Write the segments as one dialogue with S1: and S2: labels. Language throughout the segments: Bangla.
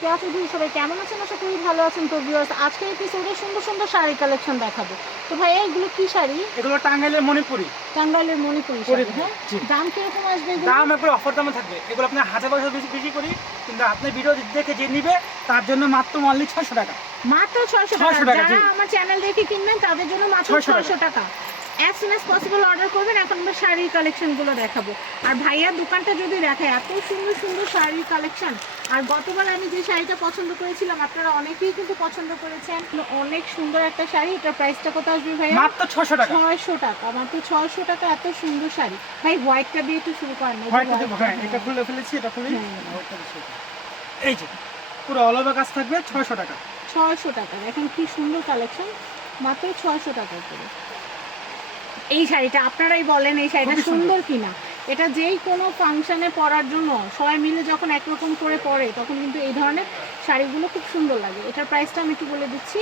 S1: দেখতে আছেন যে সবাই কেমন আছেন? আশা করি ভালো আছেন। তো ভিউয়ার্স আজকের এপিসোডে সুন্দর সুন্দর শাড়ি কালেকশন দেখাবো। তো ভাই এগুলো কি শাড়ি?
S2: এগুলো টাঙ্গাইলের মণিপুরি।
S1: টাঙ্গাইলের মণিপুরি শাড়ি হ্যাঁ। দাম কীরকম আসবে এগুলো?
S2: দাম একবার অফার দামে থাকবে। এগুলো আপনার হাজার পয়সা বেশি বেশি করি কিন্তু আপনি ভিডিও দেখে যে নিবে তার জন্য মাত্র অনলি ছশো টাকা।
S1: মাত্র ছয়শো টাকা। যারা আমার চ্যানেল দেখে কিনবেন তাদের জন্য মাত্র
S2: 600 টাকা।
S1: As soon as possible order করবেন এখন আমরা শাড়ির কালেকশনগুলো দেখাবো। আর ভাইয়ার দোকানটা যদি দেখায় এত সুন্দর সুন্দর শাড়ির কালেকশন আর গতবার আমি যে শাড়িটা পছন্দ করেছিলাম আপনারা অনেকেই কিন্তু পছন্দ করেছেন। অনেক সুন্দর একটা শাড়ি এটার প্রাইসটা কত আসবে ভাইয়া?
S2: মাত্র টাকা।
S1: ছয়শো টাকা মাত্র ছয়শো টাকা এত সুন্দর শাড়ি। ভাই হোয়াইটটা দিয়ে একটু শুরু করেন
S2: হ্যাঁ এটা খুলে ফেলেছি এটা খুলি।
S1: হ্যাঁ।
S2: এই যে পুরো অল ওভার কাজ থাকবে ছয়শো টাকা।
S1: ছয়শো টাকা এখন কি সুন্দর কালেকশন মাত্র ছয়শো টাকা করে এই শাড়িটা আপনারাই বলেন এই শাড়িটা
S2: সুন্দর।
S1: কিনা। এটা যেই কোনো ফাংশনে পরার জন্য সবাই মিলে যখন একরকম করে পরে তখন কিন্তু এই ধরনের শাড়িগুলো খুব সুন্দর লাগে। এটার প্রাইসটা আমি একটু বলে দিচ্ছি।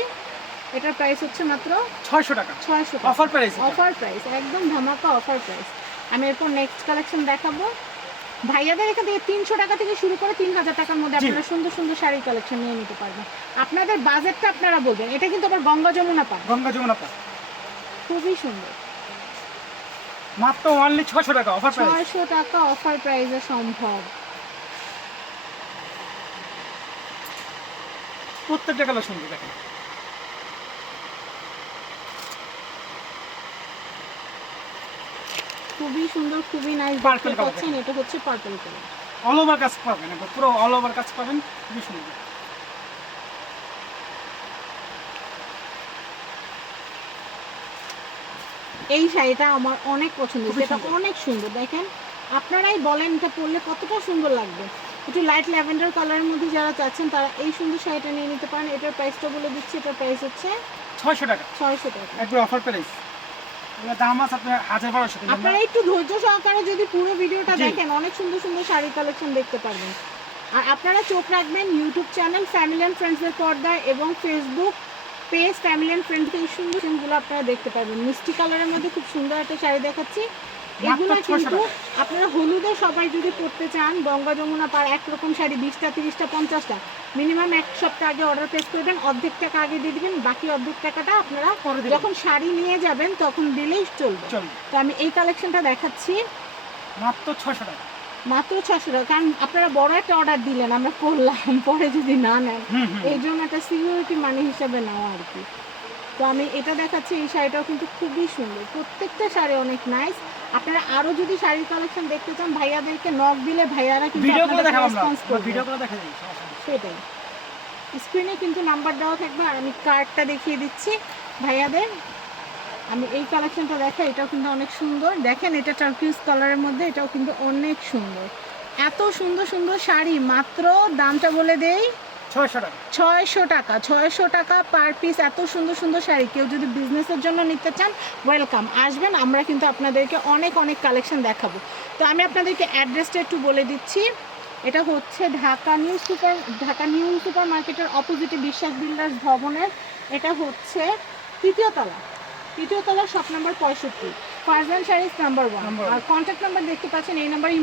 S1: এটার প্রাইস হচ্ছে মাত্র
S2: ছয়শো টাকা।
S1: ছয়শো
S2: অফার প্রাইস
S1: অফার প্রাইস একদম ধামাকা অফার প্রাইস আমি এরপর নেক্সট কালেকশন দেখাবো। ভাইয়াদের এখান থেকে তিনশো টাকা থেকে শুরু করে তিন হাজার টাকার মধ্যে আপনারা সুন্দর সুন্দর শাড়ি কালেকশন নিয়ে নিতে পারবেন। আপনাদের বাজেটটা আপনারা বলবেন। এটা কিন্তু আবার গঙ্গা যমুনা পান
S2: গঙ্গা যমুনা পাস
S1: খুবই সুন্দর।
S2: মাত্র অনলি ছশো টাকা অফার প্রাইস
S1: ছয়শো টাকা অফার প্রাইসে সম্ভব।
S2: প্রত্যেকটা কালার সুন্দর দেখেন
S1: খুবই সুন্দর খুবই নাইস
S2: color
S1: পাচ্ছেন এটা হচ্ছে পার্পল কালার
S2: অল ওভার কাজ পাবেন পুরো অল ওভার কাজ পাবেন খুবই সুন্দর।
S1: এই শাড়িটা আমার অনেক পছন্দ
S2: সুন্দর।
S1: অনেক সুন্দর। দেখেন আপনারাই বলেন এটা পরলে কতটা সুন্দর লাগবে। একটু লাইট ল্যাভেন্ডার কালারের মধ্যে যারা চাচ্ছেন তারা এই সুন্দর শাড়িটা নিয়ে নিতে পারেন। এটার প্রাইসটা বলে দিচ্ছি এটার প্রাইস হচ্ছে
S2: ছয়শো টাকা।
S1: ছয়শো টাকা।
S2: একবার অফার প্রাইস দাম আছে আপনার হাজার বারোশো
S1: আপনারা একটু ধৈর্য সহকারে যদি পুরো ভিডিওটা দেখেন অনেক সুন্দর সুন্দর শাড়ি কালেকশন দেখতে পারবেন। আর আপনারা চোখ রাখবেন ইউটিউব চ্যানেল ফ্যামিলি অ্যান্ড ফ্রেন্ডসের পর্দায় এবং Facebook page family and friends এই সুন্দর সুন্দরগুলো আপনারা দেখতে পারবেন। মিষ্টি কালারের মধ্যে খুব সুন্দর একটা শাড়ি দেখাচ্ছি। এগুলো কিন্তু। আপনারা হলুদে সবাই যদি পড়তে চান গঙ্গা যমুনা পার একরকম শাড়ি বিশটা তিরিশটা পঞ্চাশটা মিনিমাম এক সপ্তাহ আগে অর্ডার প্লেস করবেন অর্ধেক টাকা আগে দিয়ে দিবেন বাকি অর্ধেক টাকাটা আপনারা
S2: পরে দিবেন।
S1: যখন শাড়ি নিয়ে যাবেন তখন দিলেই চলবে।
S2: চলবে।
S1: তো আমি এই কালেকশনটা দেখাচ্ছি।
S2: মাত্র ছশো টাকা।
S1: মাত্র ছশো টাকা। কারণ আপনারা বড় একটা অর্ডার দিলেন আমরা করলাম পরে যদি না নেন এই জন্য একটা সিকিউরিটি মানি হিসাবে নেওয়া আর কি। তো আমি এটা দেখাচ্ছি এই শাড়িটাও কিন্তু খুবই সুন্দর। প্রত্যেকটা শাড়ি অনেক নাইস আপনারা আরও যদি শাড়ির কালেকশন দেখতে চান ভাইয়াদেরকে নক দিলে ভাইয়ারা কিন্তু রেসপন্স করবে। সেটাই। স্ক্রিনে কিন্তু নাম্বার দেওয়া থাকবে আর আমি কার্ডটা দেখিয়ে দিচ্ছি ভাইয়াদের। আমি এই কালেকশনটা দেখাই এটাও কিন্তু অনেক সুন্দর। দেখেন এটা টার্কিউজ কালারের মধ্যে এটাও কিন্তু অনেক সুন্দর। এত সুন্দর সুন্দর শাড়ি মাত্র দামটা বলে দেই
S2: ছয়শো টাকা।
S1: ছয়শো টাকা ছয়শো টাকা পার পিস এত সুন্দর সুন্দর শাড়ি। কেউ যদি বিজনেসের জন্য নিতে চান ওয়েলকাম আসবেন আমরা কিন্তু আপনাদেরকে অনেক অনেক কালেকশন দেখাবো। তো আমি আপনাদেরকে অ্যাড্রেসটা একটু বলে দিচ্ছি। এটা হচ্ছে Dhaka new super Dhaka new super মার্কেটের অপোজিটে বিশ্বাস বিল্ডার্স ভবনের। এটা হচ্ছে তৃতীয় তলা। তৃতীয় তলা শপ নাম্বার পঁয়ষট্টি। ফারজান সাইজ নাম্বার ওয়ান আর কন্ট্যাক্ট নাম্বার দেখতে পাচ্ছেন এই নাম্বারই